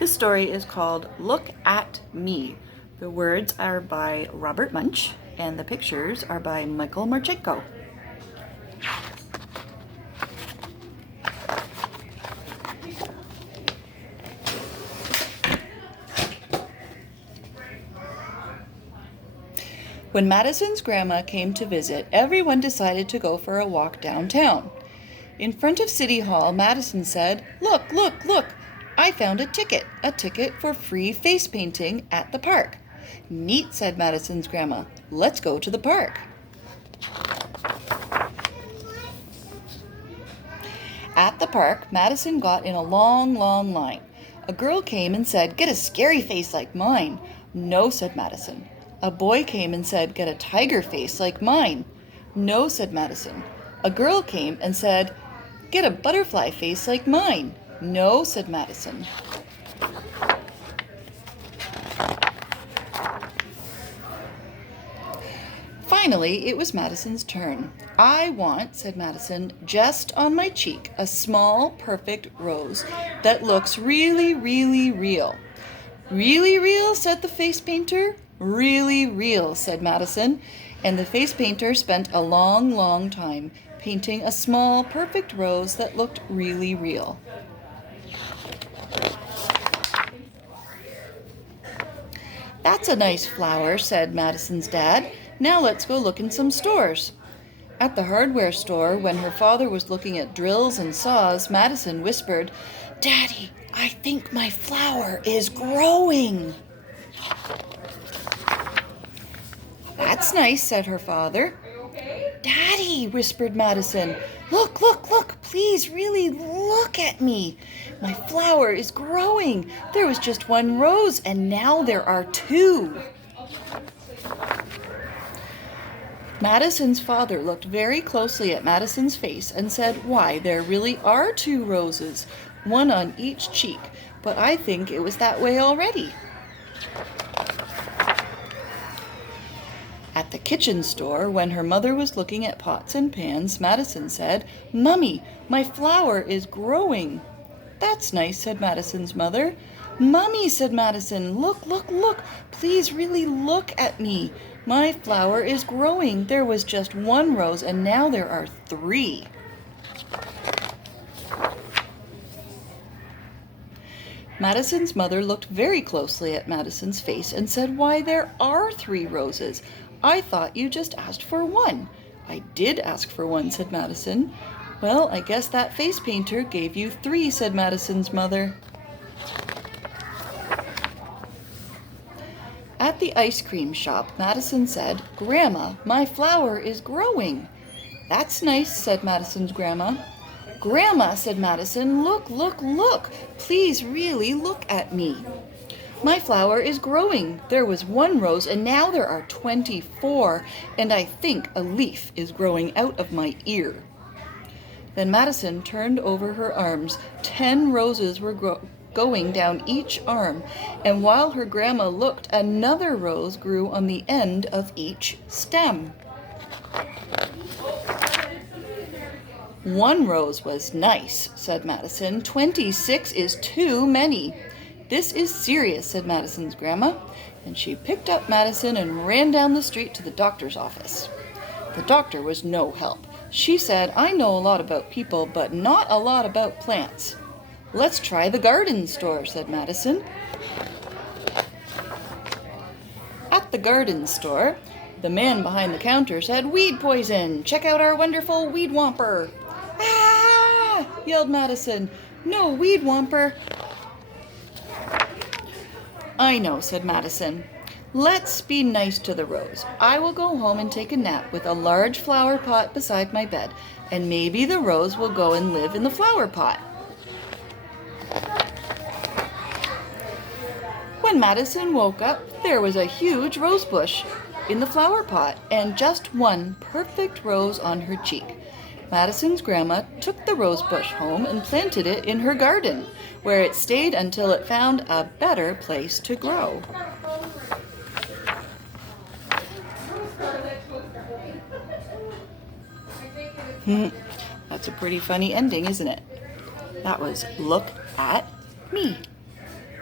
This story is called Look at Me. The words are by Robert Munsch and the pictures are by Michael Marchenko. When Madison's grandma came to visit, everyone decided to go for a walk downtown. In front of City Hall, Madison said, "Look, look, look! I found a ticket for free face painting at the park." "Neat," said Madison's grandma. "Let's go to the park." At the park, Madison got in a long, long line. A girl came and said, "Get a scary face like mine." "No," said Madison. A boy came and said, "Get a tiger face like mine." "No," said Madison. A girl came and said, "Get a butterfly face like mine." "No," said Madison. Finally, it was Madison's turn. "I want," said Madison, "just on my cheek, a small, perfect rose that looks really, really real." "Really real?" said the face painter. "Really real," said Madison, and the face painter spent a long, long time painting a small, perfect rose that looked really real. "That's a nice flower," said Madison's dad. "Now let's go look in some stores." At the hardware store, when her father was looking at drills and saws, Madison whispered, "Daddy, I think my flower is growing." "That's nice," said her father. "Daddy," whispered Madison, "look, look, look, please really look at me. My flower is growing. There was just one rose and now there are two." Madison's father looked very closely at Madison's face and said, "Why, there really are two roses, one on each cheek, but I think it was that way already." At the kitchen store, when her mother was looking at pots and pans, Madison said, "Mummy, my flower is growing." "That's nice," said Madison's mother. "Mummy," said Madison, "look, look, look, please really look at me. My flower is growing. There was just one rose and now there are three." Madison's mother looked very closely at Madison's face and said, "Why, there are three roses. I thought you just asked for one." "I did ask for one," said Madison. "Well, I guess that face painter gave you three," said Madison's mother. At the ice cream shop, Madison said, "Grandma, my flower is growing." "That's nice," said Madison's grandma. "Grandma," said Madison, "look, look, look. Please really look at me. My flower is growing. There was one rose and now there are 24, and I think a leaf is growing out of my ear." Then Madison turned over her arms. 10 roses were going down each arm, and while her grandma looked, another rose grew on the end of each stem. "One rose was nice," said Madison. 26 is too many." "This is serious," said Madison's grandma, and she picked up Madison and ran down the street to the doctor's office. The doctor was no help. She said, "I know a lot about people, but not a lot about plants." "Let's try the garden store," said Madison. At the garden store, the man behind the counter said, "Weed poison! Check out our wonderful weed whomper." "Ah!" yelled Madison. "No weed whomper." "I know," said Madison. "Let's be nice to the rose. I will go home and take a nap with a large flower pot beside my bed, and maybe the rose will go and live in the flower pot." When Madison woke up, there was a huge rose bush in the flower pot and just one perfect rose on her cheek. Madison's grandma took the rose bush home and planted it in her garden, where it stayed until it found a better place to grow. That's a pretty funny ending, isn't it? That was Look at Me.